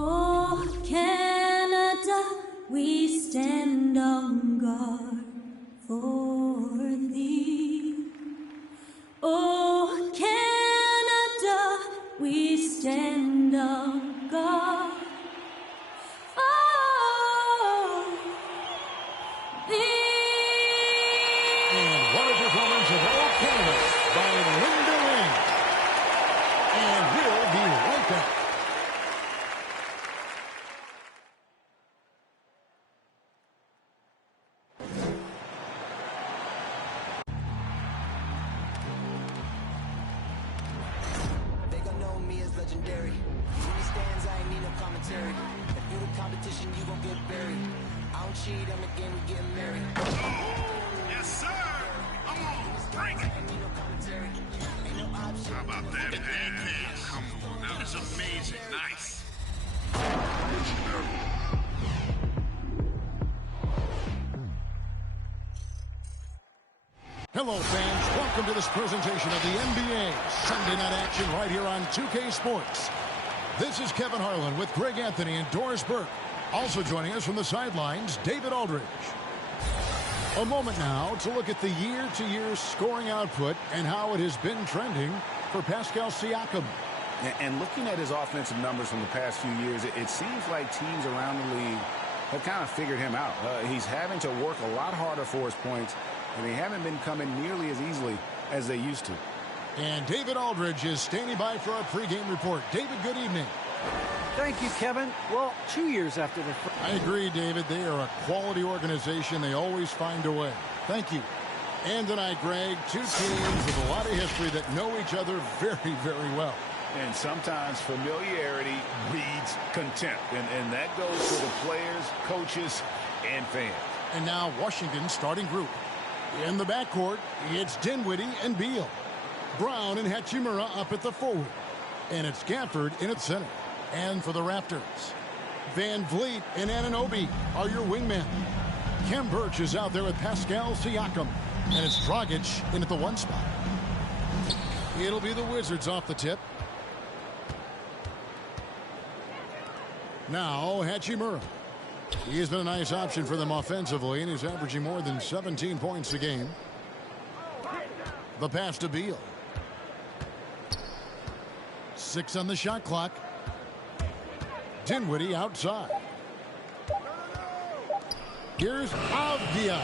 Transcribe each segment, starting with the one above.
Oh, Canada, we stand on guard for thee. Oh, Canada, we stand on guard for thee. And what a performance of all Canada by Linda Ling. And we'll be right back. Legendary. When he stands, I ain't need no commentary. If you the competition, you gon' get buried. I don't cheat on the game, we getting married. Yes, sir. Come on, bring it. Ain't need no commentary. Ain't no option. How about that pass? Come on, that was amazing. Nice. Hello, fans. Welcome to this presentation of the NBA Sunday Night Action right here on 2K Sports. This is Kevin Harlan with Greg Anthony and Doris Burke. Also joining us from the sidelines, David Aldridge. A moment now to look at the year-to-year scoring output and how it has been trending for Pascal Siakam. And looking at his offensive numbers from the past few years, it seems like teams around the league have kind of figured him out. He's having to work a lot harder for his points, and they haven't been coming nearly as easily as they used to. And David Aldridge is standing by for our pregame report. David, good evening. Thank you, Kevin. Well, 2 years after the... I agree, David. They are a quality organization. They always find a way. Thank you. And tonight, Greg, two teams with a lot of history that know each other very, very well. And sometimes familiarity breeds contempt. And that goes for the players, coaches, and fans. And now Washington's starting group. In the backcourt, it's Dinwiddie and Beal. Brown and Hachimura up at the forward. And it's Gafford in at center. And for the Raptors, Van Vliet and Anunoby are your wingmen. Kem Birch is out there with Pascal Siakam. And it's Dragic in at the one spot. It'll be the Wizards off the tip. Now Hachimura. He has been a nice option for them offensively, and he's averaging more than 17 points a game. The pass to Beal. 6 on the shot clock. Dinwiddie outside. Here's Avdia.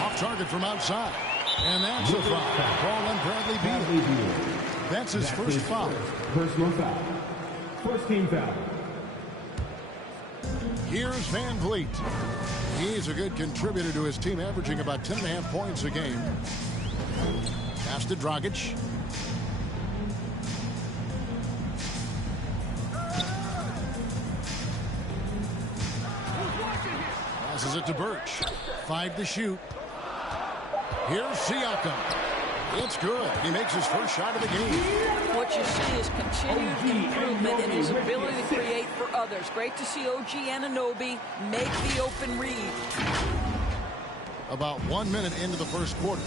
Off target from outside. And that's a foul. Ball on Bradley Beal. That's his first foul. Personal foul. First team foul. Here's Van Vliet. He's a good contributor to his team, averaging about 10.5 points a game. Pass to Dragic. Passes it to Birch. 5 to shoot. Here's Siakam. It's good. He makes his first shot of the game. What you see is continued improvement in his ability to create for others. Great to see OG Anunoby make the open read. About 1 minute into the first quarter.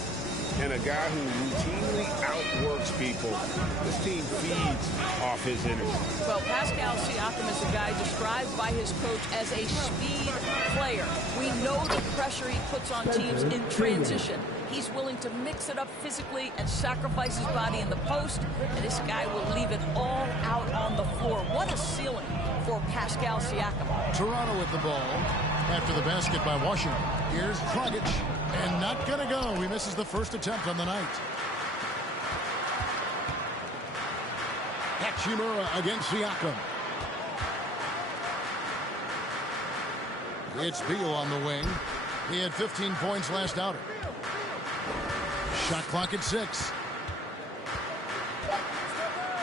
And a guy who routinely outworks people. This team feeds off his energy. Well, Pascal Siakam is a guy described by his coach as a speed player. We know the pressure he puts on teams in transition. He's willing to mix it up physically and sacrifice his body in the post, and this guy will leave it all out on the floor. What a ceiling for Pascal Siakam. Toronto with the ball after the basket by Washington. Here's Dragic, and not gonna go. He misses the first attempt on the night. Hachimura against Siakam. It's Beal on the wing. He had 15 points last outing. Shot clock at 6.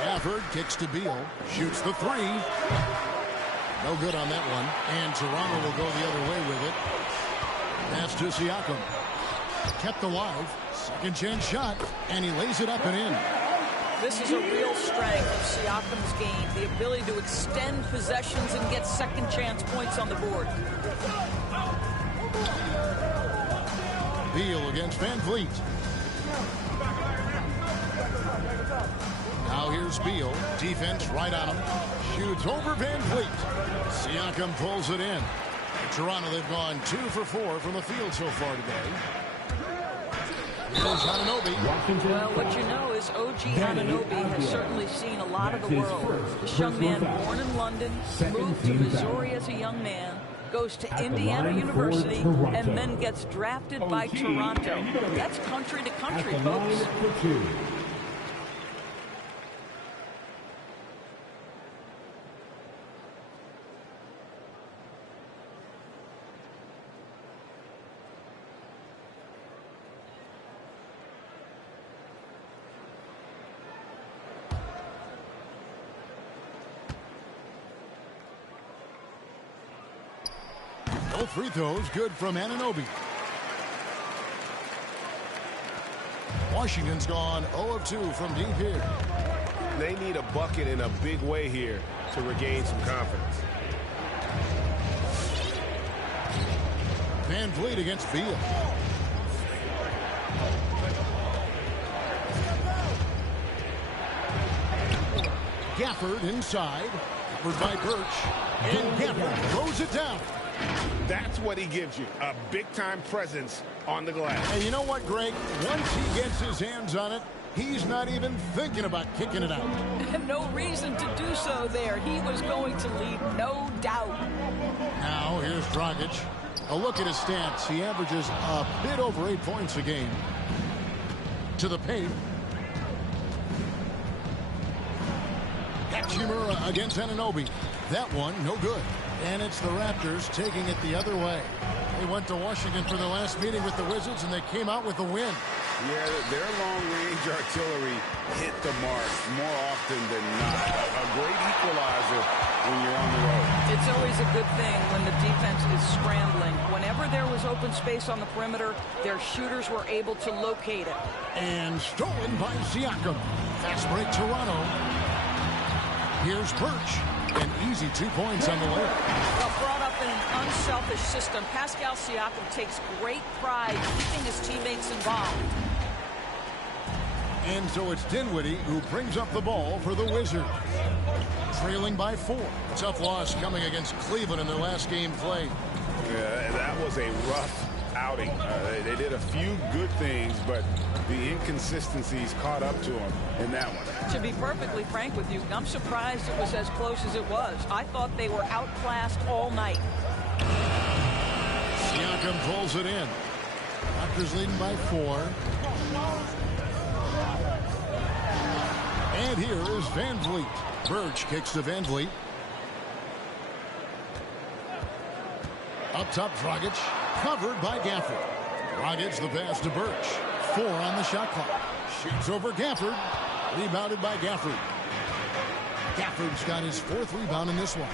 Gafford kicks to Beal. Shoots the 3. No good on that one. And Toronto will go the other way with it. Pass to Siakam. Kept alive. Second chance shot. And he lays it up and in. This is a real strength of Siakam's game. The ability to extend possessions and get second chance points on the board. Beal against Van Vliet. Now here's Beal. Defense right on him. Shoots over Van Vliet. Siakam pulls it in. Toronto, they've gone 2 for 4 from the field so far today. Here's Anunoby. Well, what you know is OG Anunoby has certainly seen a lot of the world. This young man, born in London, moved to Missouri as a young man, goes to Indiana University, and then gets drafted by Toronto. That's country to country, folks. Both free throws good from Anunoby. Washington's gone 0 of 2 from deep here. They need a bucket in a big way here to regain some confidence. Van Vliet against Beal. Gafford inside. Covered by Birch. And Gafford throws it down. That's what he gives you, a big-time presence on the glass. And you know what, Greg? Once he gets his hands on it, he's not even thinking about kicking it out. No reason to do so there. He was going to lead, no doubt. Now, here's Dragic. A look at his stats. He averages a bit over 8 points a game. To the paint. Hachimura against Anunoby. That one, no good. And it's the Raptors taking it the other way. They went to Washington for their last meeting with the Wizards, and they came out with a win. Yeah, their long-range artillery hit the mark more often than not. A great equalizer when you're on the road. It's always a good thing when the defense is scrambling. Whenever there was open space on the perimeter, their shooters were able to locate it. And stolen by Siakam. Fast break Toronto. Here's Birch. An easy 2 points on the way. Well, brought up in an unselfish system, Pascal Siakam takes great pride keeping his teammates involved. And so it's Dinwiddie who brings up the ball for the Wizards. Trailing by 4. Tough loss coming against Cleveland in their last game played. Yeah, that was a rough outing. They did a few good things, but the inconsistencies caught up to them in that one. To be perfectly frank with you, I'm surprised it was as close as it was. I thought they were outclassed all night. Siakam pulls it in. Raptors leading by 4. And here is Van Vliet. Birch kicks to Van Vliet. Up top, Dragic. Covered by Gafford. Dragic the pass to Birch. 4 on the shot clock. Shoots over Gafford. Rebounded by Gafford. Gafford's got his 4th rebound in this one.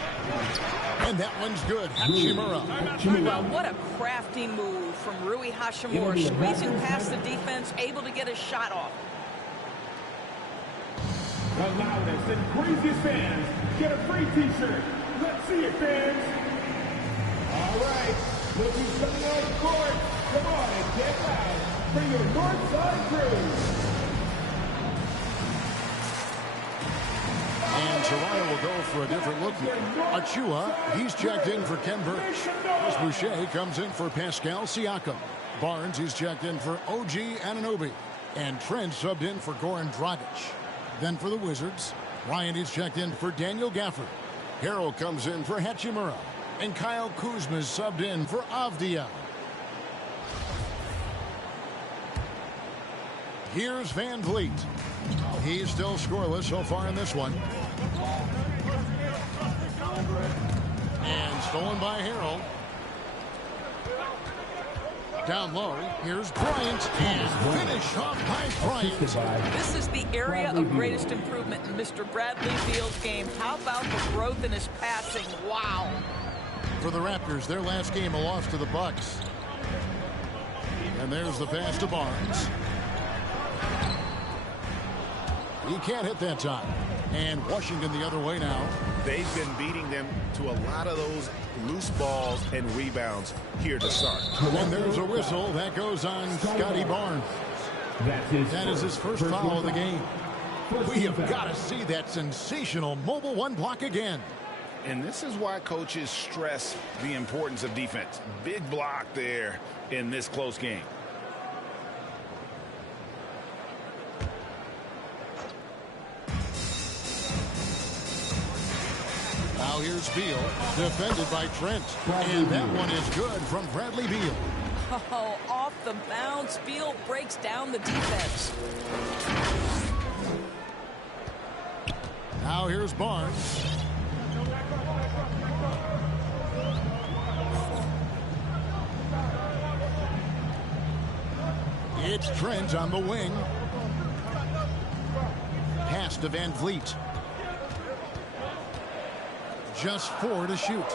And that one's good. Hachimura. Well, what a crafty move from Rui Hachimura. Squeezing past the defense, able to get his shot off. The loudest and craziest fans get a free t-shirt. Let's see it, fans. All right, look who's coming on the court. Come on and get loud for your Northside crew. And Toronto will go for a different look here. Achua, he's checked in for Ken Birch. Chris Boucher comes in for Pascal Siakam. Barnes, he's checked in for OG Anunoby. And Trent subbed in for Goran Dragic. Then for the Wizards, Ryan is checked in for Daniel Gafford. Harrell comes in for Hachimura. And Kyle Kuzma is subbed in for Avdia. Here's Van Vliet. He's still scoreless so far in this one. And stolen by Harrell. Down low, here's Bryant, and finish off by Bryant. This is the area of greatest improvement in Mr. Bradley Beal's game. How about the growth in his passing? Wow. For the Raptors, their last game a loss to the Bucks. And there's the pass to Barnes. He can't hit that time. And Washington the other way now. They've been beating them to a lot of those loose balls and rebounds here to start. And there's a whistle that goes on Scotty Barnes. That is his first foul of the game. We have got to see that sensational mobile one block again. And this is why coaches stress the importance of defense. Big block there in this close game. Now here's Beal, defended by Trent. And that one is good from Bradley Beal. Oh, off the bounce. Beal breaks down the defense. Now here's Barnes. It's Trent on the wing. Pass to Van Vliet. Just 4 to shoot.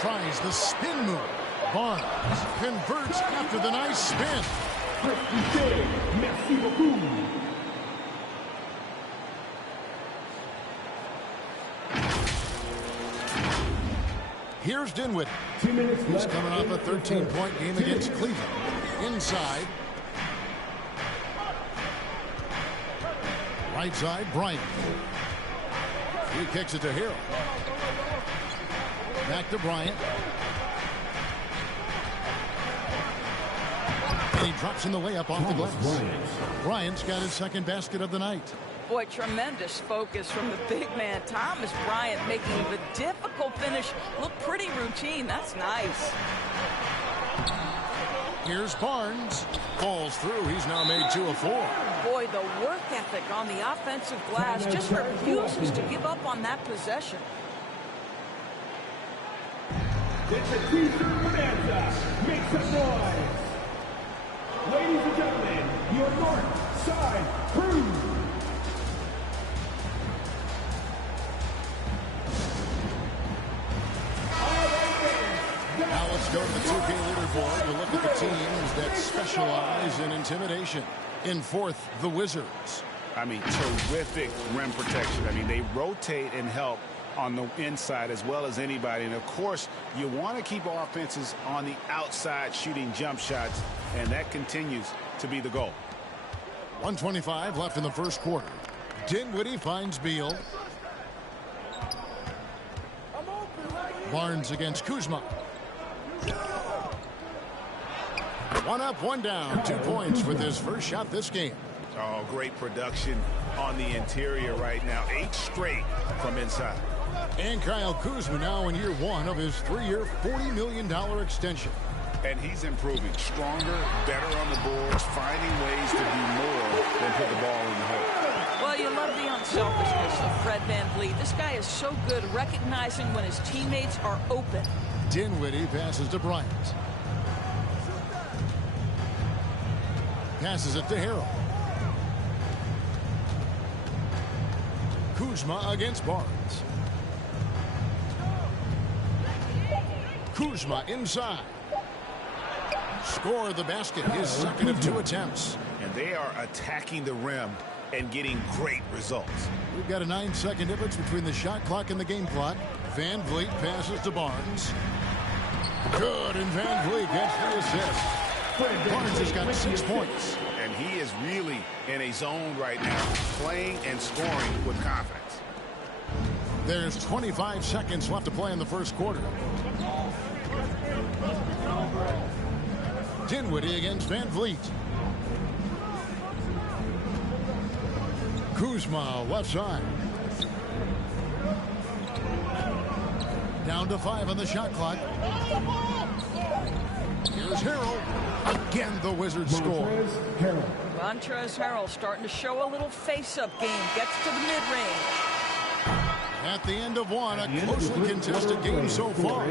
Tries the spin move. Barnes converts after the nice spin. Merci beaucoup. Here's Dinwiddie. 2 minutes He's left. coming off a 13-point game against Cleveland. Inside. Right side, Bryant. He kicks it to Hill. Back to Bryant. And he drops in the layup off the glass. Bryant's got his second basket of the night. Boy, tremendous focus from the big man. Thomas Bryant making the difficult finish look pretty routine. That's nice. Here's Barnes. Falls through. He's now made 2 of 4. Boy, the work ethic on the offensive glass just refuses to give up on that possession. It's a t-shirt bonanza. Make some noise. Ladies and gentlemen, your North Side Crew. Now let's go to the 2K leaderboard to look at the teams that specialize in intimidation. In 4th, the Wizards. I mean, terrific rim protection. I mean, they rotate and help on the inside as well as anybody. And, of course, you want to keep offenses on the outside shooting jump shots, and that continues to be the goal. 1:25 left in the first quarter. Dinwiddie finds Beal. Barnes against Kuzma. 1 up, 1 down. 2 points with his first shot this game. Oh, great production on the interior right now. 8 straight from inside. And Kyle Kuzma now in year 1 of his 3-year, $40 million extension. And he's improving. Stronger, better on the boards, finding ways to do more than put the ball in the hole. Well, you love the unselfishness of Fred VanVleet. This guy is so good recognizing when his teammates are open. Dinwiddie passes to Bryant. Passes it to Harrell. Kuzma against Barnes. Kuzma inside. Score the basket, his second of 2 attempts. And they are attacking the rim and getting great results. We've got a 9-second difference between the shot clock and the game clock. Van Vliet passes to Barnes. Good, and Van Vliet gets the assist. Barnes has got 6 points. And he is really in a zone right now, playing and scoring with confidence. There's 25 seconds left to play in the first quarter. Dinwiddie against Van Vliet. Kuzma left side. Down to 5 on the shot clock. Here's Harrell. Again, the Wizards score. Montrezl Harrell starting to show a little face-up game. Gets to the mid-range. At the end of 1, a closely contested game so far.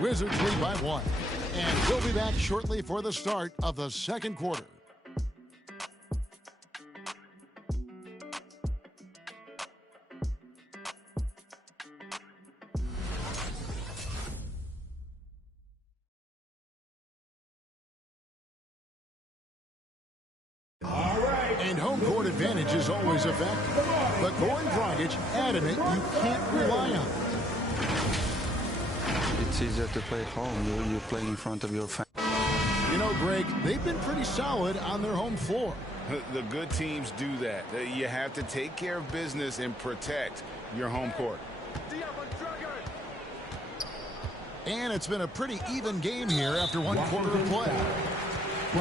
Wizards lead by 1. And we'll be back shortly for the start of the second quarter. And home court advantage is always a factor. But Goran Dragic adamant you can't rely on it. It's easier to play home. You play in front of your family. In know, Greg, they've been pretty solid on their home floor. The good teams do that. You have to take care of business and protect your home court. And it's been a pretty even game here after one quarter of play.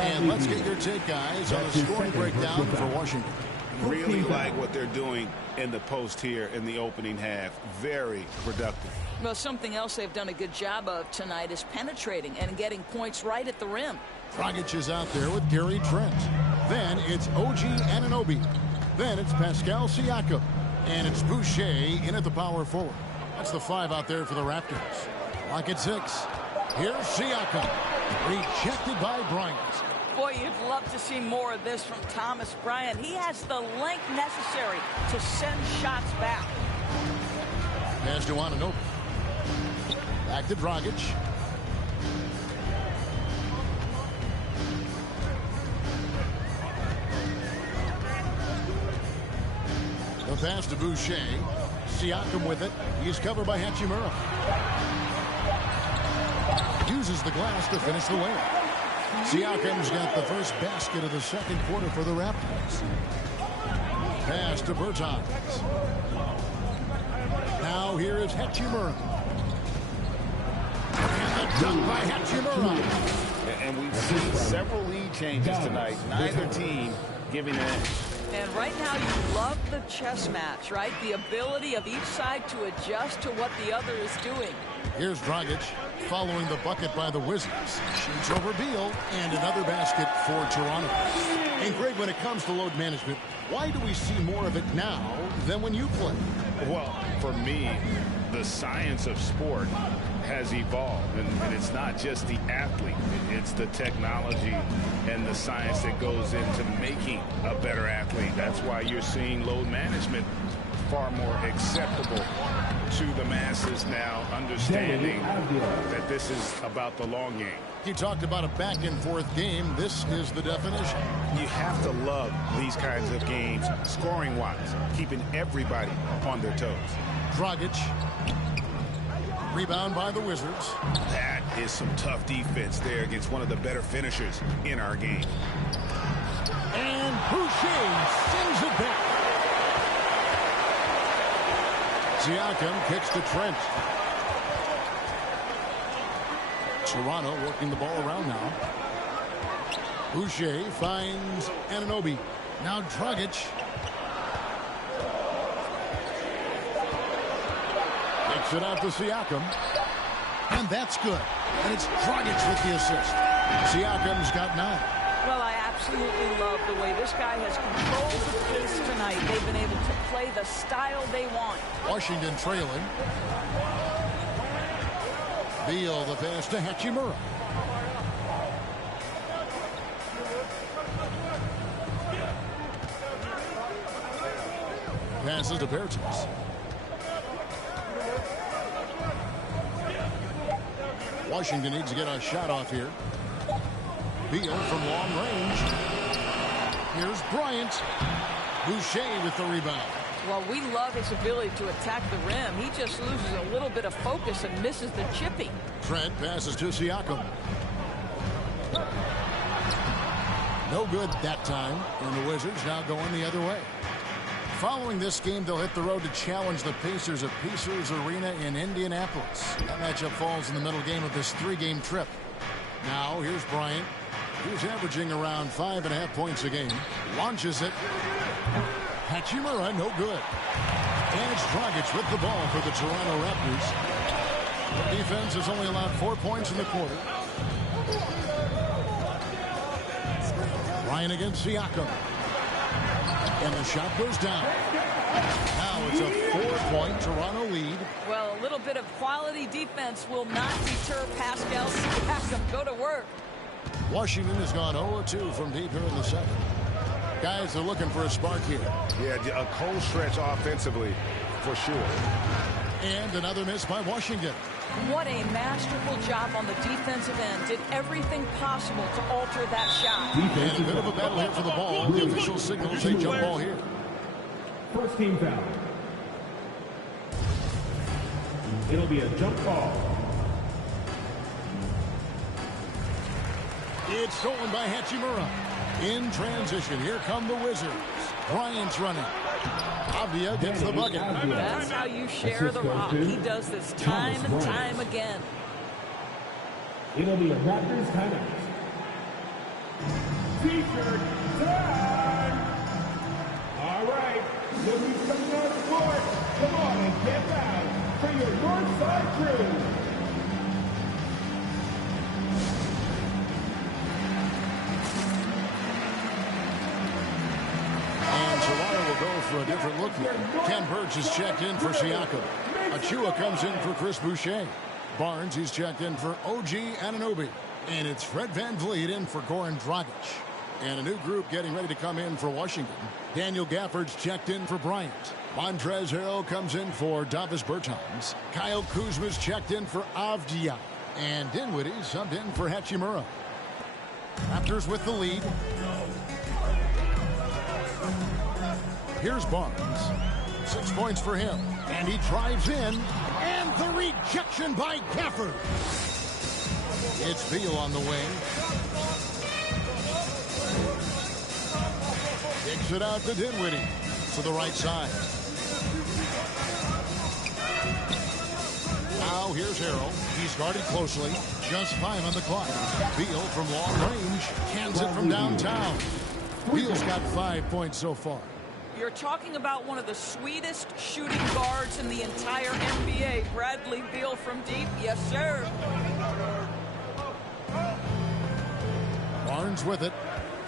And let's get your take, guys, on the scoring breakdown for Washington. Really like what they're doing in the post here in the opening half. Very productive. Well, something else they've done a good job of tonight is penetrating and getting points right at the rim. Dragic is out there with Gary Trent. Then it's OG Anunoby. Then it's Pascal Siakam. And it's Boucher in at the power forward. That's the 5 out there for the Raptors. Lock at 6. Here's Siakam. Rejected by Bryant. Boy, you'd love to see more of this from Thomas Bryant. He has the length necessary to send shots back. Pass to Anunoby. Back to Dragic. The pass to Boucher. Siakam with it. He's covered by Hachimura. Uses the glass to finish the layup. Siakam's got the first basket of the second quarter for the Raptors. Pass to Bertans. Now here is Hachimura. And the dunk by Hachimura. And we've seen several lead changes tonight. Neither team giving an edge. And right now you love the chess match, right? The ability of each side to adjust to what the other is doing. Here's Dragic following the bucket by the Wizards. Shoots over Beal and another basket for Toronto. And Greg, when it comes to load management, why do we see more of it now than when you play? Well, for me, the science of sport has evolved, and it's not just the athlete, it's the technology and the science that goes into making a better athlete. That's why you're seeing load management far more acceptable to the masses now, understanding that this is about the long game. You talked about a back and forth game. This is the definition. You have to love these kinds of games, scoring-wise, keeping everybody on their toes. Dragic. Rebound by the Wizards. That is some tough defense there against one of the better finishers in our game. And Boucher sends it back. Siakam kicks to Trent. Toronto working the ball around now. Boucher finds Anunoby. Now Dragic. Kicks it out to Siakam. And that's good. And it's Dragic with the assist. Siakam's got 9. Well, I absolutely love the way this guy has controlled the pace tonight. They've been able to play the style they want. Washington trailing. Beal, the pass to Hachimura. Passes to Bertans. Washington needs to get a shot off here. Beal from long range. Here's Bryant. Boucher with the rebound. Well, we love his ability to attack the rim. He just loses a little bit of focus and misses the chipping. Trent passes to Siakam. No good that time. And the Wizards now going the other way. Following this game, they'll hit the road to challenge the Pacers at Pacers Arena in Indianapolis. That matchup falls in the middle game of this 3-game trip. Now, here's Bryant. He's averaging around 5.5 points a game. Launches it. Hachimura, no good. And it's Dragic with the ball for the Toronto Raptors. The defense has only allowed 4 points in the quarter. Bryant against Siakam. And the shot goes down. Now it's a 4-point Toronto lead. Well, a little bit of quality defense will not deter Pascal Siakam. Go to work. Washington has gone 0-2 from deep here in the second. Guys are looking for a spark here. Yeah, a cold stretch offensively, for sure. And another miss by Washington. What a masterful job on the defensive end. Did everything possible to alter that shot. And a bit of a battle here for the ball. The official signals a jump ball here. First team foul. It'll be a jump ball. It's stolen by Hachimura. In transition, here come the Wizards. Bryant's running. Avdia gets the bucket. That's how you share the rock. He does this time and time again. It'll be a Raptors timeout. T-shirt time! All right, Lily's coming on the court. Come on and get loud for your Northside crew. And Toronto will go for a different look here. Ken Burch is checked in for Siakam. Achua comes in for Chris Boucher. Barnes, he's checked in for OG Anunoby. And it's Fred VanVleet in for Goran Dragic. And a new group getting ready to come in for Washington. Daniel Gafford's checked in for Bryant. Montrezl Harrell comes in for Davis Bertans. Kyle Kuzma's checked in for Avdia. And Dinwiddie subbed in for Hachimura. Raptors with the lead. Here's Barnes. 6 points for him. And he drives in. And the rejection by Gafford. It's Beal on the wing. Kicks it out to Dinwiddie to the right side. Now here's Harrell. He's guarded closely. Just 5 on the clock. Beal from long range cans it from downtown. Beal's got 5 points so far. You're talking about one of the sweetest shooting guards in the entire NBA. Bradley Beal from deep. Yes, sir. Barnes with it.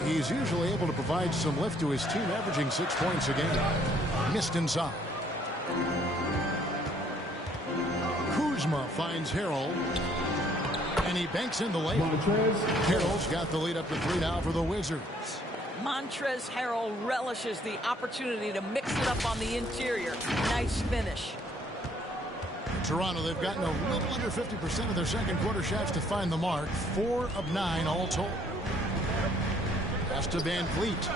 He's usually able to provide some lift to his team, averaging 6 points a game. Missed inside. Kuzma finds Harrell. And he banks in the layup. Harrell's got the lead up to 3 now for the Wizards. Montrezl Harrell relishes the opportunity to mix it up on the interior. Nice finish. Toronto, they've gotten a little under 50% of their second quarter shots to find the mark. 4 of 9 all told. Pass to VanVleet.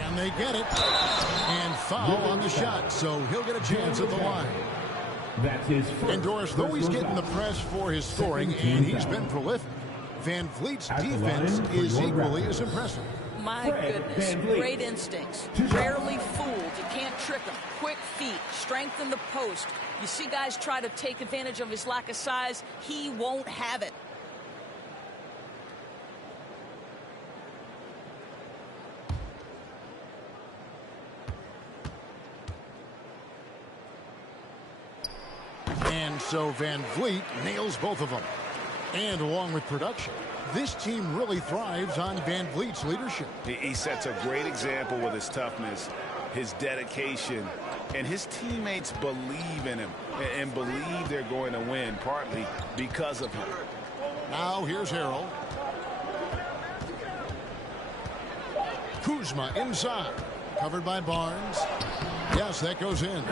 Can they get it? And foul on the shot, so he'll get a chance at the line. That's his first. And Doris, though he's getting the press for his scoring, and he's been prolific, VanVleet's defense is equally as impressive. My goodness, great instincts. Rarely fooled. You can't trick him. Quick feet, strength in the post. You see guys try to take advantage of his lack of size. He won't have it. And so VanVleet nails both of them. And along with production, this team really thrives on VanVleet's leadership. He sets a great example with his toughness, his dedication, and his teammates believe in him and believe they're going to win, partly because of him. Now here's Harrell. Kuzma inside. Covered by Barnes. Yes, that goes in.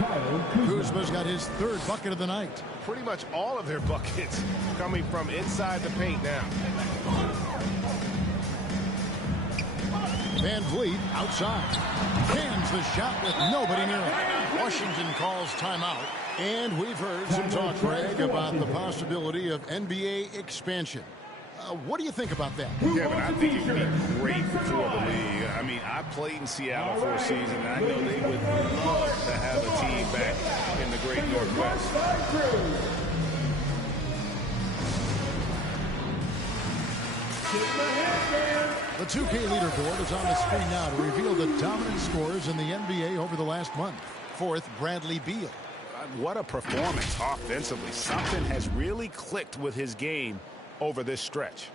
Kuzma's got his 3rd bucket of the night. Pretty much all of their buckets coming from inside the paint now. VanVleet outside. Cans the shot with nobody near him. Washington calls timeout. And we've heard some talk, Greg, about the possibility of NBA expansion. What do you think about that? Kevin, I think it would be great for the league. I mean, I played in Seattle for a season, and I know they would love to have a team back in the great Northwest. The 2K leaderboard is on the screen now to reveal the dominant scores in the NBA over the last month. 4th, Bradley Beal. What a performance offensively. Something has really clicked with his game over this stretch.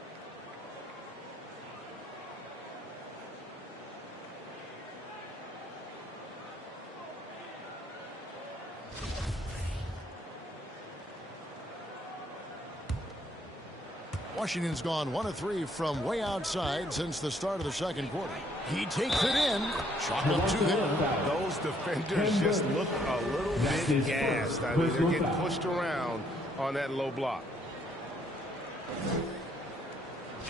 Washington's gone 1 of 3 from way outside since the start of the second quarter. He takes it in. Shot up 2 there. Those defenders just look a little bit gassed. I mean, they're getting pushed around on that low block.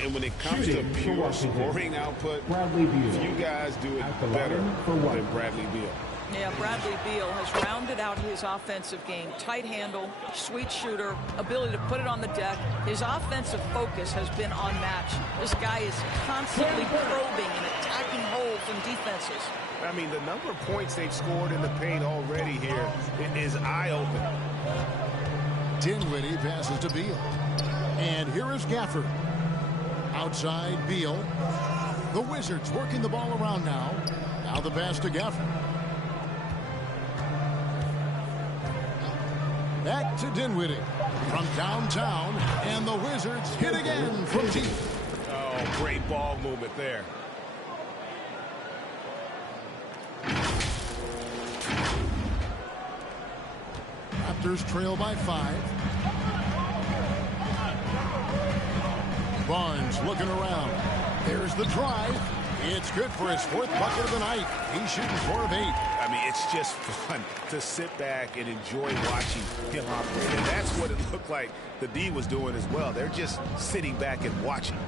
And when it comes to pure scoring output, few guys do it better than Bradley Beal. Yeah, Bradley Beal has rounded out his offensive game. Tight handle, sweet shooter, ability to put it on the deck. His offensive focus has been unmatched. This guy is constantly probing and attacking holes in defenses. I mean, the number of points they've scored in the paint already here is eye-opening. Dinwiddie passes to Beal. And here is Gafford. Outside Beal. The Wizards working the ball around now. Now the pass to Gafford. Back to Dinwiddie from downtown, and the Wizards hit again from deep. Oh, great ball movement there. Raptors trail by 5. Barnes looking around. There's the drive. It's good for his 4th bucket of the night. He's shooting 4 of 8. I mean, it's just fun to sit back and enjoy watching him operate. And that's what it looked like the D was doing as well. They're just sitting back and watching.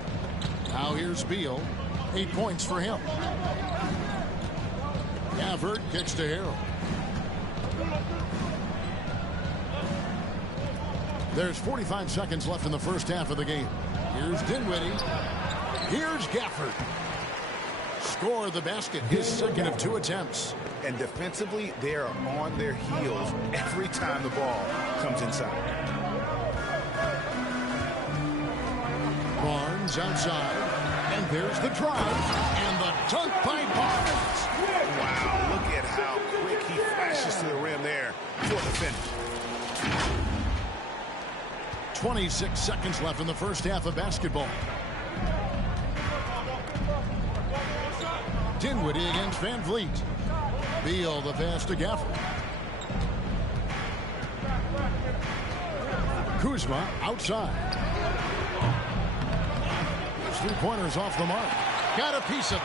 Now here's Beal. 8 points for him. Gafford kicks to Harrell. There's 45 seconds left in the first half of the game. Here's Dinwiddie. Here's Gafford. Score the basket, his second of 2 attempts. And defensively, they are on their heels every time the ball comes inside. Barnes outside. And there's the drive. And the dunk by Barnes. Wow, look at how quick he flashes to the rim there for the finish. 26 seconds left in the first half of basketball. Dinwiddie against Van Vliet. Beal the pass to Gafford. Kuzma outside. His 3-pointers off the mark. Got a piece of it.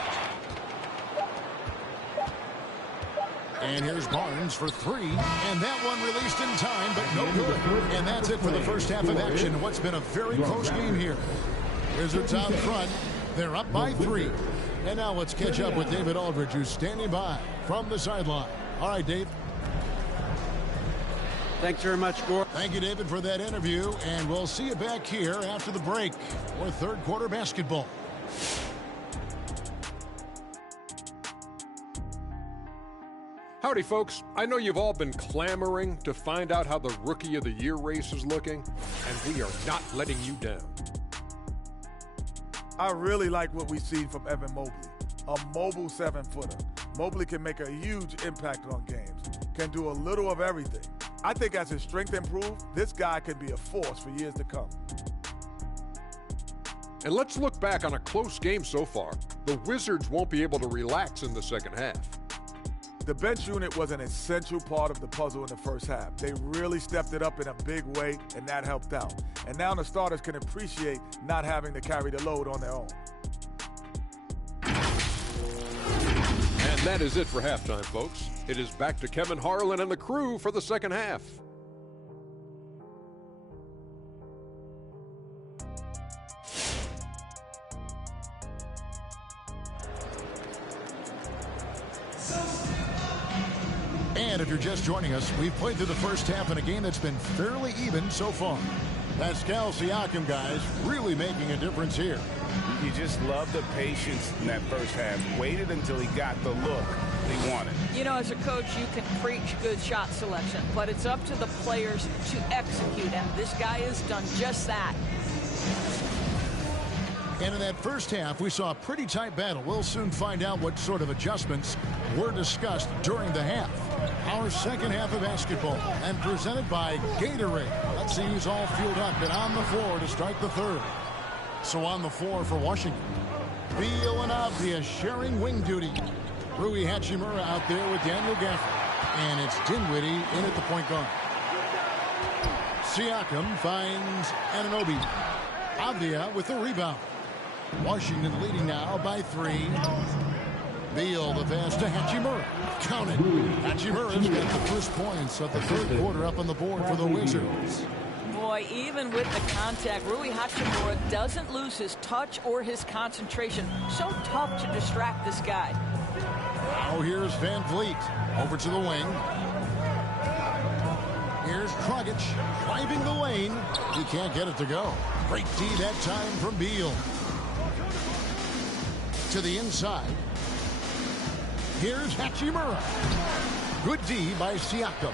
And here's Barnes for 3. And that one released in time, but no good. And that's it for the first half of action. What's been a very close game here. Wizards out front. They're up by 3. And now let's catch up with David Aldridge, who's standing by from the sideline. All right, Dave. Thanks very much, Gordon. Thank you, David, for that interview. And we'll see you back here after the break for third quarter basketball. Howdy, folks. I know you've all been clamoring to find out how the Rookie of the Year race is looking, and we are not letting you down. I really like what we see from Evan Mobley, a mobile 7-footer. Mobley can make a huge impact on games, can do a little of everything. I think as his strength improves, this guy can be a force for years to come. And let's look back on a close game so far. The Wizards won't be able to relax in the second half. The bench unit was an essential part of the puzzle in the first half. They really stepped it up in a big way, and that helped out. And now the starters can appreciate not having to carry the load on their own. And that is it for halftime, folks. It is back to Kevin Harlan and the crew for the second half. And if you're just joining us, we've played through the first half in a game that's been fairly even so far. Pascal Siakam, guys, really making a difference here. You just love the patience in that first half. Waited until he got the look he wanted. You know, as a coach, you can preach good shot selection, but it's up to the players to execute, and this guy has done just that. And in that first half, we saw a pretty tight battle. We'll soon find out what sort of adjustments were discussed during the half. Our second half of basketball, and presented by Gatorade. Let's see who's all fueled up and on the floor to start the third. So on the floor for Washington, Beal and Avdia sharing wing duty. Rui Hachimura out there with Daniel Gafford. And it's Dinwiddie in at the point guard. Siakam finds Anunoby. Avdia with the rebound. Washington leading now by 3. Beal the pass to Hachimura. Counted. Hachimura's got the first points of the third quarter up on the board for the Wizards. Boy, even with the contact, Rui Hachimura doesn't lose his touch or his concentration. So tough to distract this guy. Now here's Van Vliet. Over to the wing. Here's Dragic driving the lane. He can't get it to go. Great D that time from Beal. To the inside. Here's Hachimura. Good D by Siakam.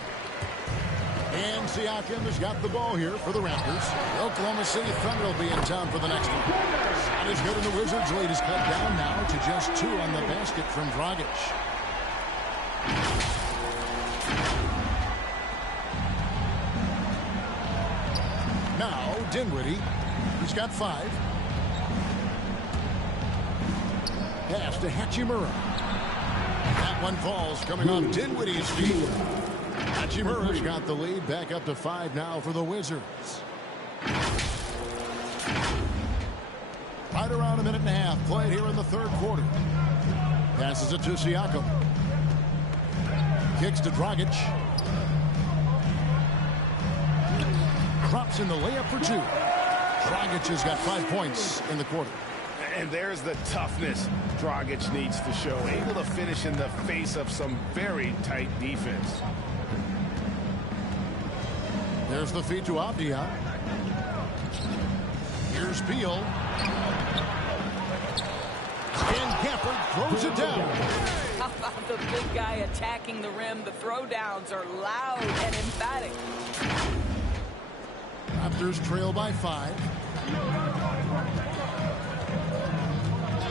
And Siakam has got the ball here for the Raptors. The Oklahoma City Thunder will be in town for the next one. Shot is good, and the Wizards' lead is cut down now to just 2 on the basket from Dragic. Now, Dinwiddie. He's got 5. Pass to Hachimura. That one falls coming off Dinwiddie's feet. Hachimura's got the lead back up to 5 now for the Wizards. Right around a minute and a half played here in the third quarter. Passes it to Siakam. Kicks to Dragic. Drops in the layup for 2. Dragic has got 5 points in the quarter. And there's the toughness Dragic needs to show. Able to finish in the face of some very tight defense. There's the feed to Avdia. Here's Beal. And Gafford throws it down. How about the big guy attacking the rim? The throwdowns are loud and emphatic. Raptors trail by 5.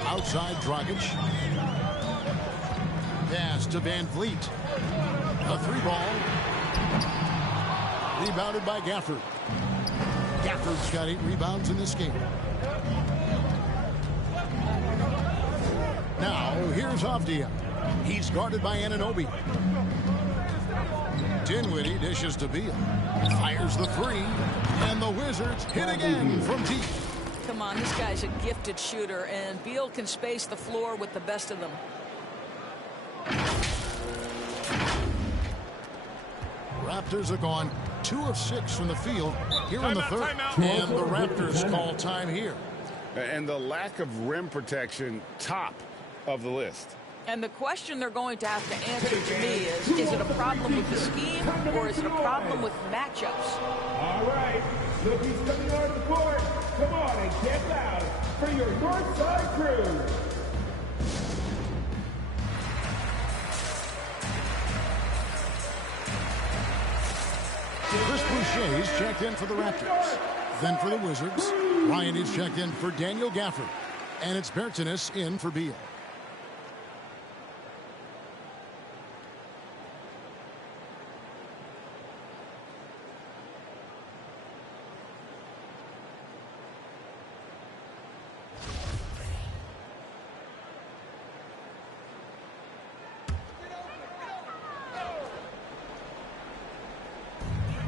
Outside Dragic. Pass to Van Vliet. A 3-ball. Rebounded by Gafford. Gafford's got 8 rebounds in this game. Now, here's Avdia. He's guarded by Anunoby. Dinwiddie dishes to Beal. Fires the 3. And the Wizards hit again from deep. Come on, this guy's a gifted shooter, and Beal can space the floor with the best of them. Raptors are gone 2 of 6 from the field here in the third. And the Raptors call time here. And the lack of rim protection, top of the list. And the question they're going to have to answer to me is it a problem with the scheme or is it a problem with matchups? All right, rookies coming on the court. Come on and get loud for your North Side crew. Chris Boucher is checked in for the Raptors. Then for the Wizards, Ryan is checked in for Daniel Gafford. And it's Bertanis in for Beal.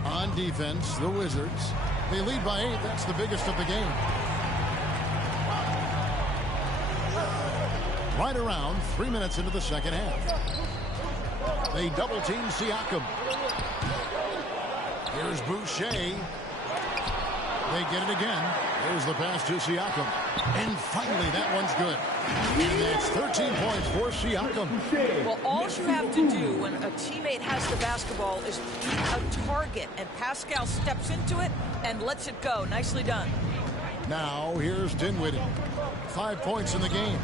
On defense, the Wizards. They lead by 8. That's the biggest of the game. Right around 3 minutes into the second half. They double-team Siakam. Here's Boucher. They get it again. There's the pass to Siakam. And finally, that one's good. And that's 13 points for Siakam. Well, all you have to do when a teammate has the basketball is beat a target. And Pascal steps into it and lets it go. Nicely done. Now, here's Dinwiddie. 5 points in the game.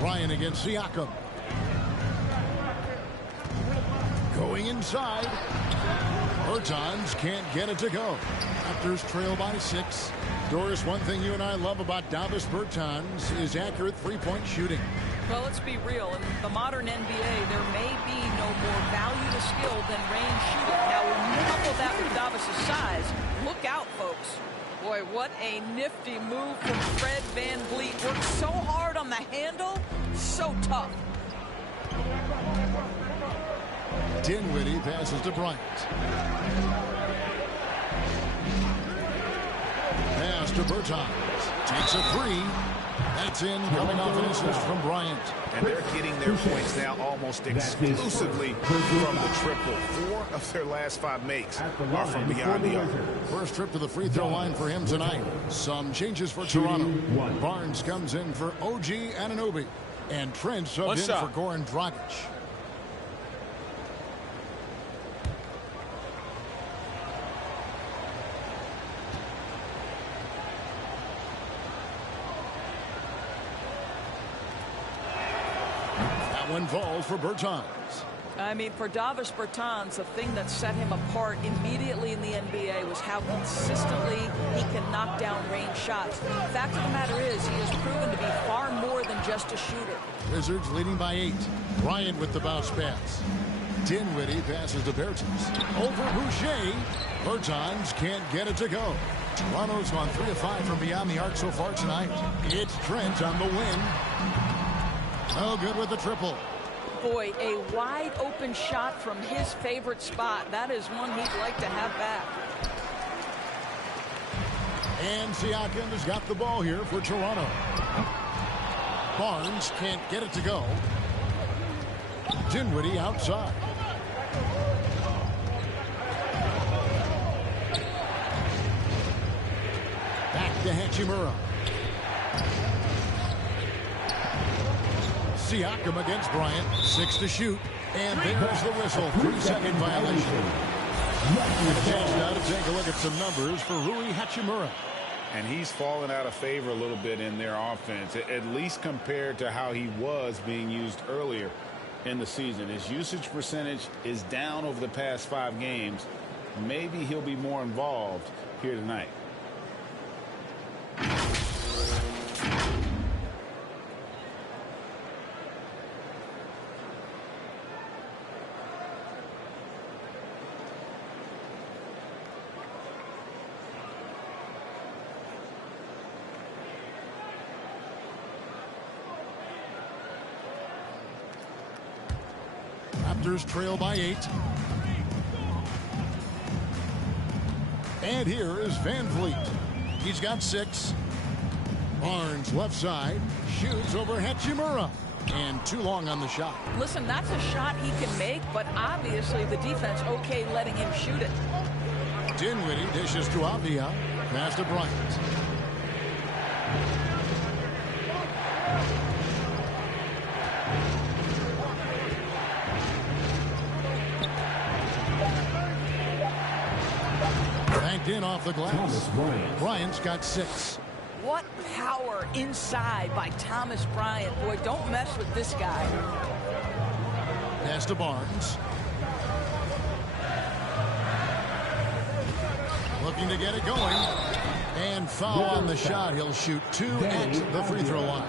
Ryan against Siakam. Going inside. Bertans can't get it to go. Raptors trail by 6. Doris, one thing you and I love about Davis Bertans is accurate three-point shooting. Well, let's be real. In the modern NBA, there may be no more value to skill than range shooting. Now, when you couple that with Davis's size, look out, folks. Boy, what a nifty move from Fred Van Vliet. Worked so hard on the handle, so tough. Dinwiddie passes to Bryant. Pass to Bertans. Takes a 3. That's in, coming off an assist from Bryant. And they're getting their points now almost exclusively from the triple. 4 of their last 5 makes are from beyond the arc. First trip to the free throw line for him tonight. Some changes for Toronto. Barnes comes in for OG Anunoby. And Trent subbed in for Goran Dragic. That one falls for Bertans. I mean, for Davis Bertans, the thing that set him apart immediately in the NBA was how consistently he can knock down range shots. The fact of the matter is, he has proven to be far more than just a shooter. Wizards leading by 8. Bryant with the bounce pass. Dinwiddie passes to Bertans. Over Boucher. Bertans can't get it to go. Toronto's gone 3 of 5 from beyond the arc so far tonight. It's Trent on the win. No good with the triple. Boy, a wide open shot from his favorite spot. That is one he'd like to have back. And Siakam has got the ball here for Toronto. Barnes can't get it to go. Dinwiddie outside. Back to Hachimura. Siakam against Bryant. 6 to shoot. And there's the whistle. 3-second violation. And a chance now to take a look at some numbers for Rui Hachimura. And he's fallen out of favor a little bit in their offense, at least compared to how he was being used earlier in the season. His usage percentage is down over the past 5 games. Maybe he'll be more involved here tonight. Raptors trail by 8. And here is Van Vliet. He's got 6. Barnes left side. Shoots over Hachimura. And too long on the shot. Listen, that's a shot he can make, but obviously the defense okay letting him shoot it. Dinwiddie dishes to Avdia. Pass to Bryant. Banked in off the glass. Bryant's got 6. What power inside by Thomas Bryant. Boy, don't mess with this guy. Pass to Barnes. Looking to get it going. And foul on the shot. He'll shoot 2 at the free throw line.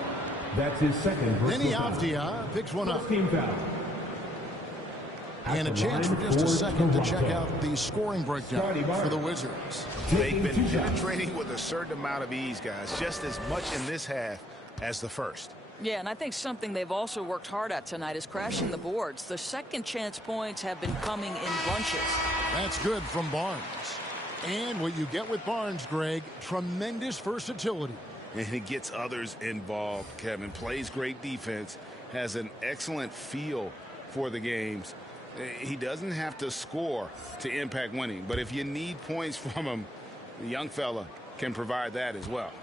That's his second. Denny Avdia picks one up. Team foul. And a chance for just a second to check out the scoring breakdown for the Wizards. They've been penetrating with a certain amount of ease, guys, just as much in this half as the first. Yeah, and I think something they've also worked hard at tonight is crashing the boards. The second chance points have been coming in bunches. That's good from Barnes. And what you get with Barnes, Greg, tremendous versatility. And he gets others involved, Kevin. Plays great defense, has an excellent feel for the games. He doesn't have to score to impact winning, but if you need points from him, the young fella can provide that as well.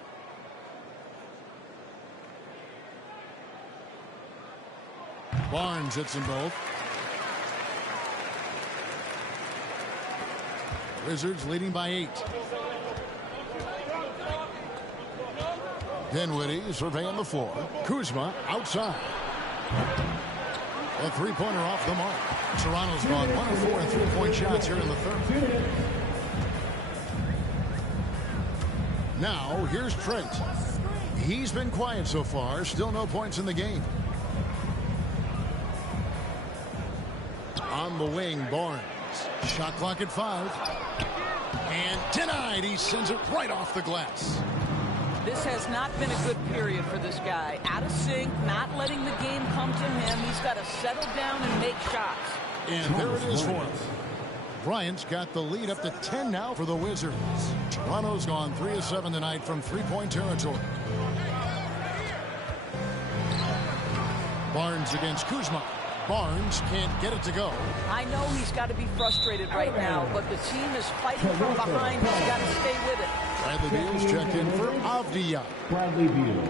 Barnes hits them both. Wizards leading by 8. Dinwiddie surveying the floor. Kuzma outside. A three-pointer off the mark. Toronto's gone 1 of 4 in three-point shots here in the third. Now, here's Trent. He's been quiet so far. Still no points in the game. On the wing, Barnes. Shot clock at 5. And denied. He sends it right off the glass. This has not been a good period for this guy. Out of sync, not letting the game come to him. He's got to settle down and make shots. And there it is for him. Bryant's got the lead up to 10 now for the Wizards. Toronto's gone 3 of 7 tonight from three-point territory. Barnes against Kuzma. Barnes can't get it to go. I know he's got to be frustrated right now, but the team is fighting from behind. He's got to stay with it. Bradley Beal's checked in for Avdia. Bradley Beal.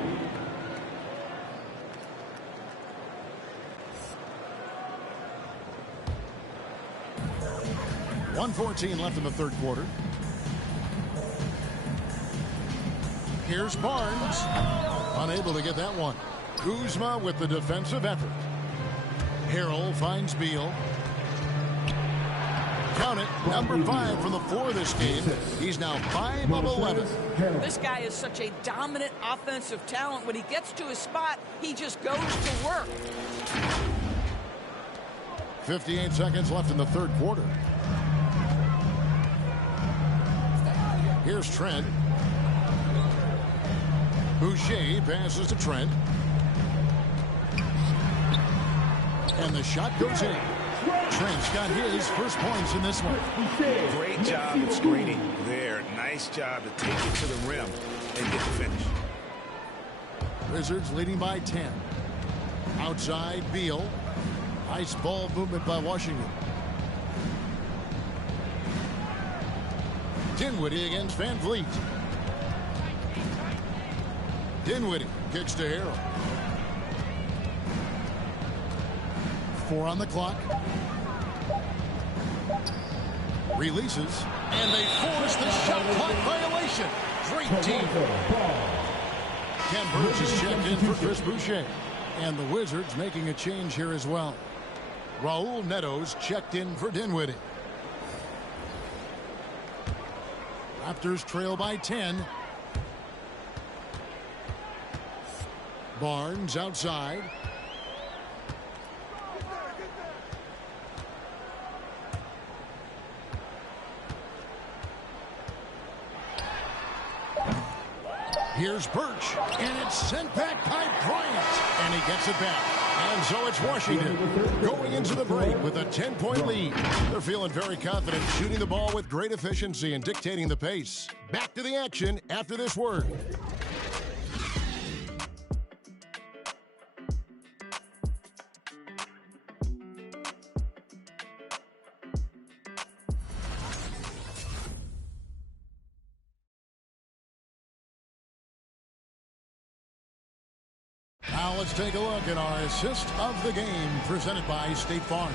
1:14 left in the third quarter. Here's Barnes. Unable to get that one. Kuzma with the defensive effort. Harrell finds Beal. Count it, number 5 from the floor this game. He's now 5 of 11. This guy is such a dominant offensive talent. When he gets to his spot, he just goes to work. 58 seconds left in the third quarter. Here's Trent. Boucher passes to Trent. And the shot goes in. Trent's got his first points in this one. Great job of screening there. Nice job to take it to the rim and get the finish. Wizards leading by 10. Outside, Beal. Nice ball movement by Washington. Dinwiddie against Van Vliet. Dinwiddie kicks to Harrell. 4 on the clock. Releases, and they force the shot clock violation. Great team. Ken Burch is checked in for Chris Boucher. And the Wizards making a change here as well. Raul Neto's checked in for Dinwiddie. Raptors trail by 10. Barnes outside. Here's Birch, and it's sent back by Bryant, and he gets it back. And so it's Washington going into the break with a 10-point lead. They're feeling very confident, shooting the ball with great efficiency and dictating the pace. Back to the action after this word. Now let's take a look at our assist of the game presented by State Farm.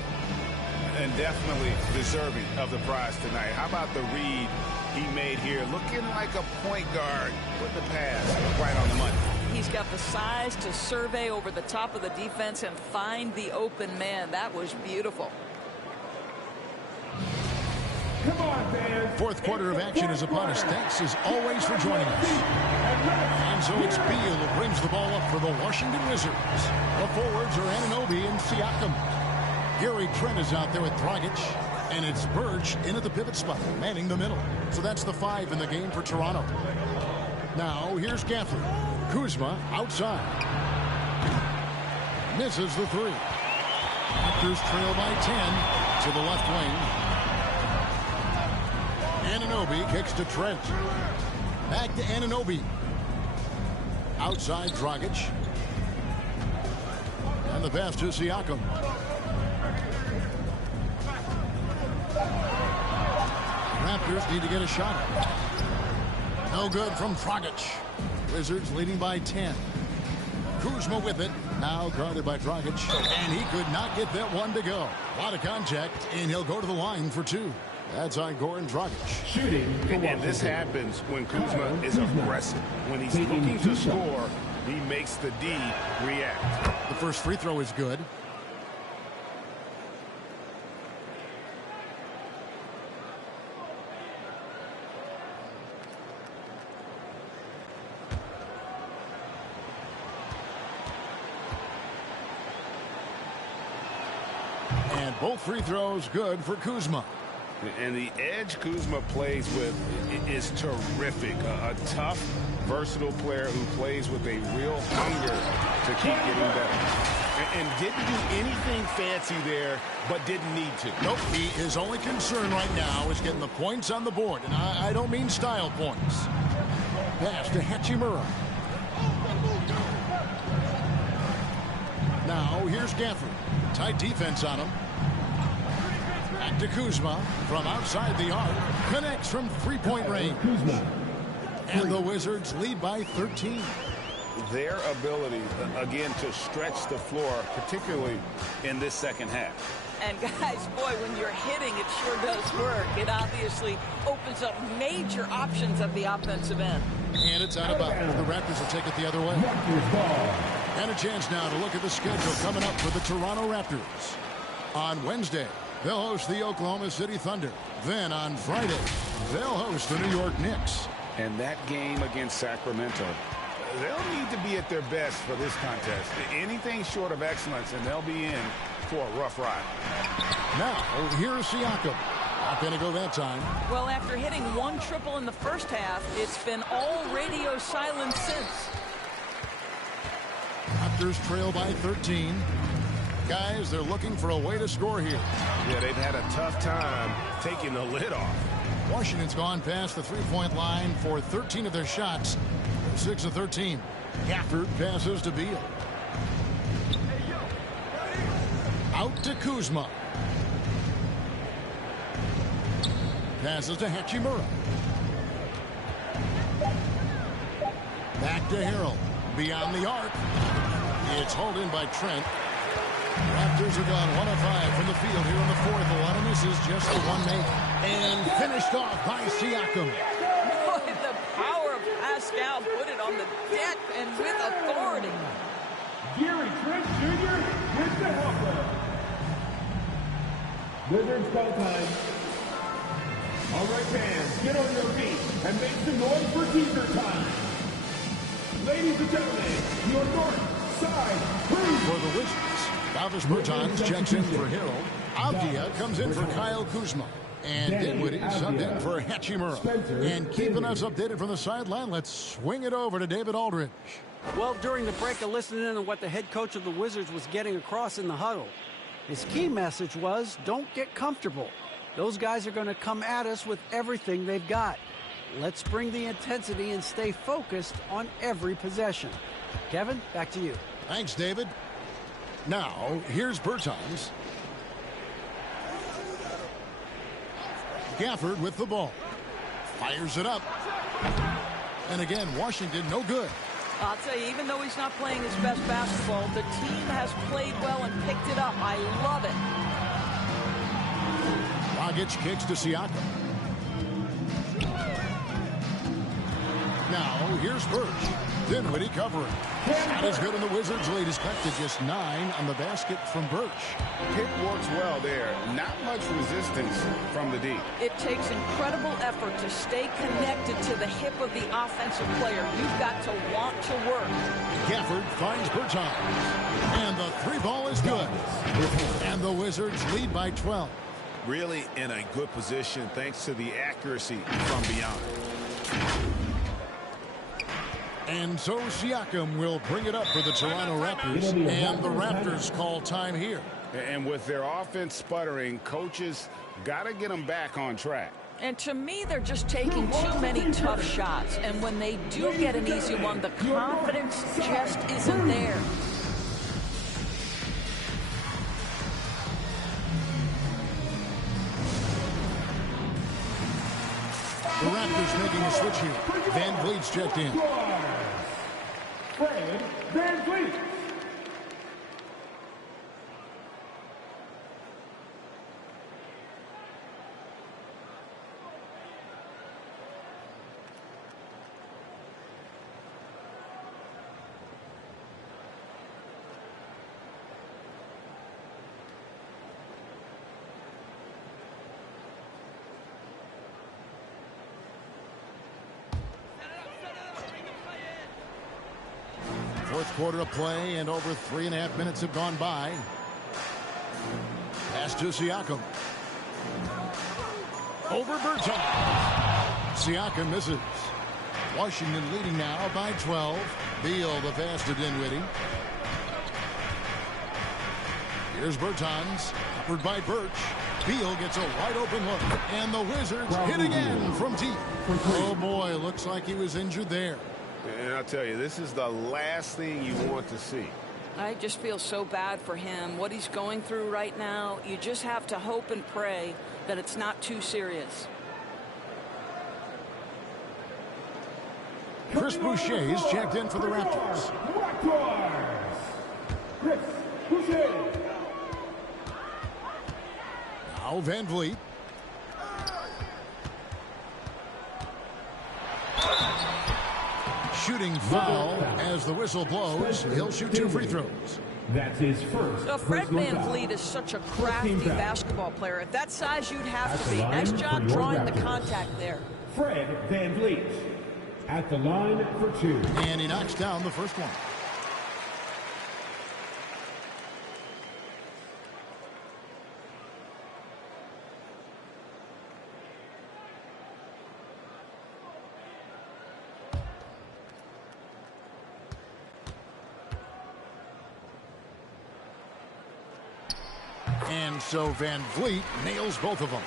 And definitely deserving of the prize tonight. How about the read he made here? Looking like a point guard with the pass right on the money. He's got the size to survey over the top of the defense and find the open man. That was beautiful. Come on, fans. Fourth quarter of action is upon us. Thanks as always for joining us. And so it's Beal who brings the ball up for the Washington Wizards. The forwards are Anunoby and Siakam. Gary Trent is out there with Dragic. And it's Birch in at the pivot spot, manning the middle. So that's the 5 in the game for Toronto. Now here's Gafford. Kuzma outside. Misses the 3. Raptors trail by 10 to the left wing. Anunoby kicks to Trent. Back to Anunoby. Outside Dragic. And the pass to Siakam. Raptors need to get a shot. No good from Dragic. Wizards leading by 10. Kuzma with it. Now guarded by Dragic. And he could not get that one to go. A lot of contact, and he'll go to the line for 2. That's on Goran Dragic. Shooting. And this happens when Kuzma is aggressive. When he's looking to score, he makes the D react. The first free throw is good. And both free throws good for Kuzma. And the edge Kuzma plays with is terrific. A tough, versatile player who plays with a real hunger to keep getting better. And didn't do anything fancy there, but didn't need to. Nope, his only concern right now is getting the points on the board. And I don't mean style points. Pass to Hachimura. Now here's Gafford. Tight defense on him. Back to Kuzma from outside the arc. Connects from three-point range. And the Wizards lead by 13. Their ability, again, to stretch the floor, particularly in this second half. And guys, boy, when you're hitting, it sure does work. It obviously opens up major options at the offensive end. And it's out of bounds. The Raptors will take it the other way. And a chance now to look at the schedule coming up for the Toronto Raptors. On Wednesday, they'll host the Oklahoma City Thunder. Then on Friday, they'll host the New York Knicks. And that game against Sacramento, they'll need to be at their best for this contest. Anything short of excellence, and they'll be in for a rough ride. Now, here's Siakam. Not going to go that time. Well, after hitting one triple in the first half, it's been all radio silence since. Raptors trail by 13. Guys, they're looking for a way to score here. Yeah, they've had a tough time taking the lid off. Washington's gone past the three-point line for 13 of their shots. 6 of 13. Gafford passes to Beal. Out to Kuzma. Passes to Hachimura. Back to Harrell. Beyond the arc. It's hauled in by Trent. Raptors are gone 1 of 5 from the field here in the fourth. A lot of misses, just the one make. And finished off by Siakam. Boy, the power of Pascal put it on the deck and with authority. Gary Trent Jr. with the helper. Wizards call time. All right, fans, get on your feet and make some noise for teaser time. Ladies and gentlemen, your north side crew. For the Wizards, Davis Bertans checks in for Harrell. Avdia comes in for Kyle Kuzma. And Dinwiddie subbed in for Hachimura. And keeping us updated from the sideline, let's swing it over to David Aldridge. Well, during the break, I listened in on what the head coach of the Wizards was getting across in the huddle. His key message was, don't get comfortable. Those guys are going to come at us with everything they've got. Let's bring the intensity and stay focused on every possession. Kevin, back to you. Thanks, David. Now, here's Bertans. Gafford with the ball. Fires it up. And again, Washington no good. I'll tell you, even though he's not playing his best basketball, the team has played well and picked it up. I love it. Dragic kicks to Siakam. Now, here's Birch. Dinwiddie covering. Not as good in the Wizards' lead is cut to just 9 on the basket from Birch. Pick works well there. Not much resistance from the D. It takes incredible effort to stay connected to the hip of the offensive player. You've got to want to work. Gafford finds Bertans. And the three ball is good. And the Wizards lead by 12. Really in a good position thanks to the accuracy from beyond. And so Siakam will bring it up for the Toronto Raptors, and the Raptors call time here. And with their offense sputtering, coaches got to get them back on track. And to me, they're just taking too many tough shots. And when they do get an easy one, the confidence just isn't there. The Raptors making a switch here. Van Vliet's checked in. Fred Van Vliet. Fourth quarter of play, and over 3.5 minutes have gone by. Pass to Siakam. Over Bertans. Siakam misses. Washington leading now by 12. Beal the pass to Dinwiddie. Here's Bertans, covered by Birch. Beal gets a wide open look, and the Wizards hit again from deep. Oh boy, looks like he was injured there. And I'll tell you, this is the last thing you want to see. I just feel so bad for him. What he's going through right now, you just have to hope and pray that it's not too serious. Chris Boucher is checked in for the Raptors. Chris Boucher. Now Van Vliet. Shooting foul as the whistle blows. He'll shoot 2 free throws. That's his first. So Fred personal Van foul. Vliet is such a crafty basketball player. At that size, you'd have At to the be. line Nice for job your drawing the Raptors. contact there. Fred Van Vliet at the line for 2. And he knocks down the first one. And so Van Vliet nails both of them.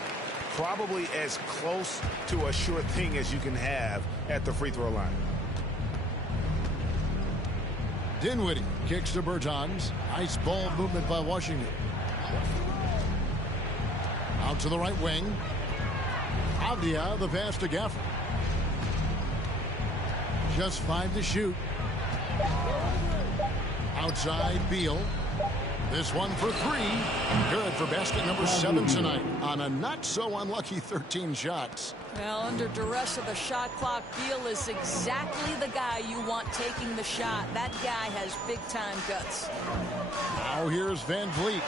Probably as close to a sure thing as you can have at the free throw line. Dinwiddie kicks to Bertans. Nice ball movement by Washington. Out to the right wing. Avdia, the pass to Gafford. Just 5 to shoot. Outside, Beal. This one for 3. Good for basket number 7 tonight on a not-so-unlucky 13 shots. Well, under duress of the shot clock, Beal is exactly the guy you want taking the shot. That guy has big-time guts. Now here's Van Vliet.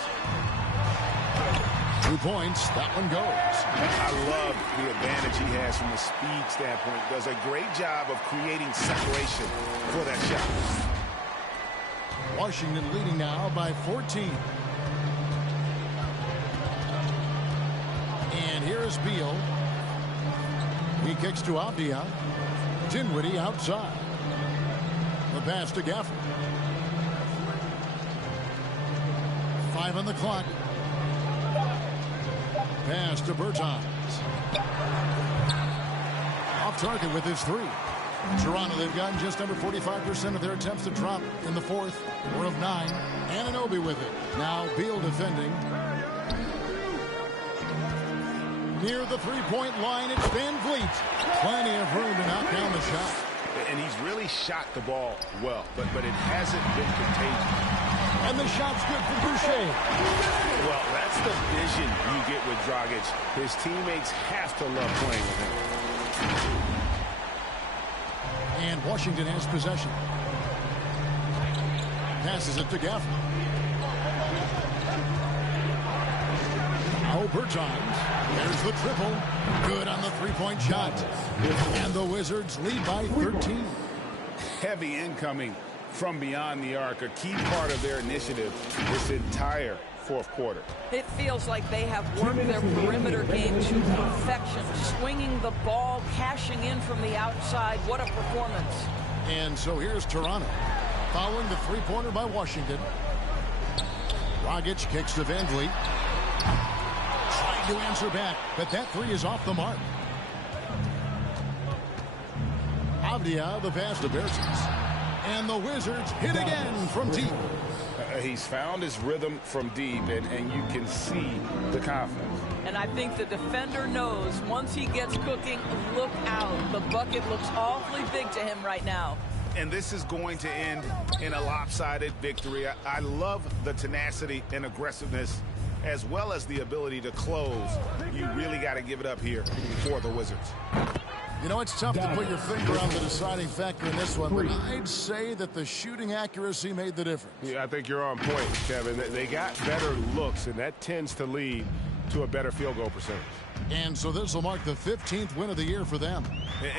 2 points. That one goes. I love the advantage he has from a speed standpoint. Does a great job of creating separation for that shot. Washington leading now by 14. And here's Beal. He kicks to Avdia. Dinwiddie outside. The pass to Gafford. 5 on the clock. Pass to Bertans. Off target with his 3. Toronto, they've gotten just under 45% of their attempts to drop in the 4th. 4 of 9. Anunoby with it. Now Beal defending. Near the 3-point line, it's Van Vliet. Plenty of room to knock down the shot. And he's really shot the ball well, but it hasn't been contagious. And the shot's good for Boucher. Well, that's the vision you get with Dragic. His teammates have to love playing with him. And Washington has possession. Passes it to Gafford. Now Bertans. There's the triple. Good on the 3-point shot. And the Wizards lead by 13. Heavy incoming from beyond the arc, a key part of their initiative this entire 4th quarter. It feels like they have worked their perimeter game to perfection. Swinging the ball, cashing in from the outside. What a performance. And so here's Toronto. Following the 3-pointer by Washington. Dragic kicks to Van Vliet. Trying to answer back, but that 3 is off the mark. Avdia, the pass to Bertans. And the Wizards hit again from deep. He's found his rhythm from deep, and you can see the confidence. And I think the defender knows once he gets cooking, look out. The bucket looks awfully big to him right now. And this is going to end in a lopsided victory. I love the tenacity and aggressiveness, as well as the ability to close. You really got to give it up here for the Wizards. You know, it's tough to put your finger on the deciding factor in this one, but I'd say that the shooting accuracy made the difference. Yeah, I think you're on point, Kevin. They got better looks, and that tends to lead to a better field goal percentage. And so this will mark the 15th win of the year for them.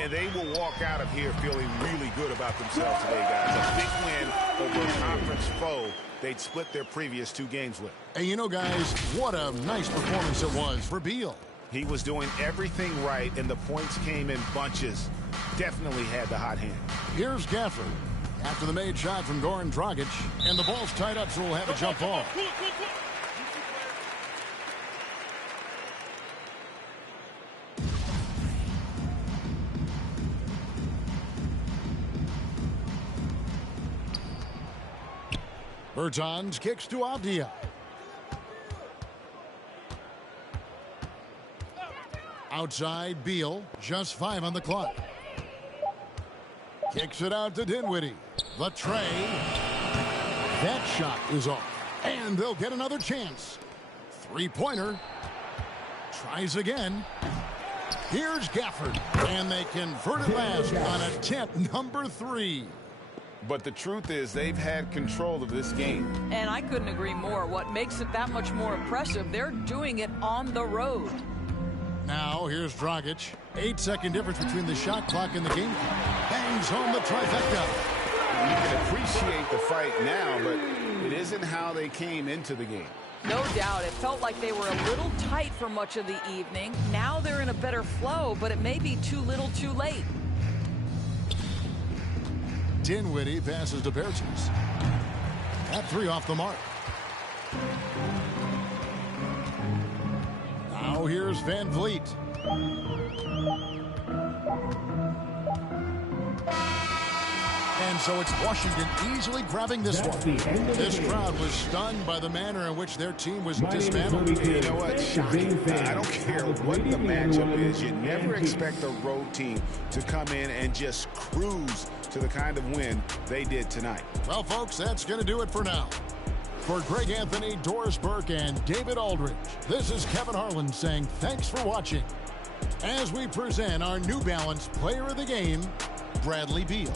And they will walk out of here feeling really good about themselves today, guys. A big win over a conference foe they'd split their previous 2 games with. And you know, guys, what a nice performance it was for Beal. He was doing everything right, and the points came in bunches. Definitely had the hot hand. Here's Gafford after the made shot from Goran Dragic, and the ball's tied up, so we'll have a jump ball. Bertans kicks to Avdia. Outside, Beal, just 5 on the clock. Kicks it out to Dinwiddie. The tray. That shot is off. And they'll get another chance. 3-pointer. Tries again. Here's Gafford, and they convert it last on attempt number 3. But the truth is they've had control of this game. And I couldn't agree more. What makes it that much more impressive, they're doing it on the road. Now here's Dragic. 8-second difference between the shot clock and the game clock. Bangs home the trifecta. You can appreciate the fight now, but it isn't how they came into the game. No doubt. It felt like they were a little tight for much of the evening. Now they're in a better flow, but it may be too little too late. Dinwiddie passes to Bertens. That 3 off the mark. Now here's Van Vliet. And so it's Washington easily grabbing this one. This crowd was stunned by the manner in which their team was dismantled. You know what? Shocking. I don't care what the matchup is. You never expect a road team to come in and just cruise to the kind of win they did tonight. Well, folks, that's going to do it for now. For Greg Anthony, Doris Burke, and David Aldridge, this is Kevin Harlan saying thanks for watching as we present our New Balance Player of the Game, Bradley Beal.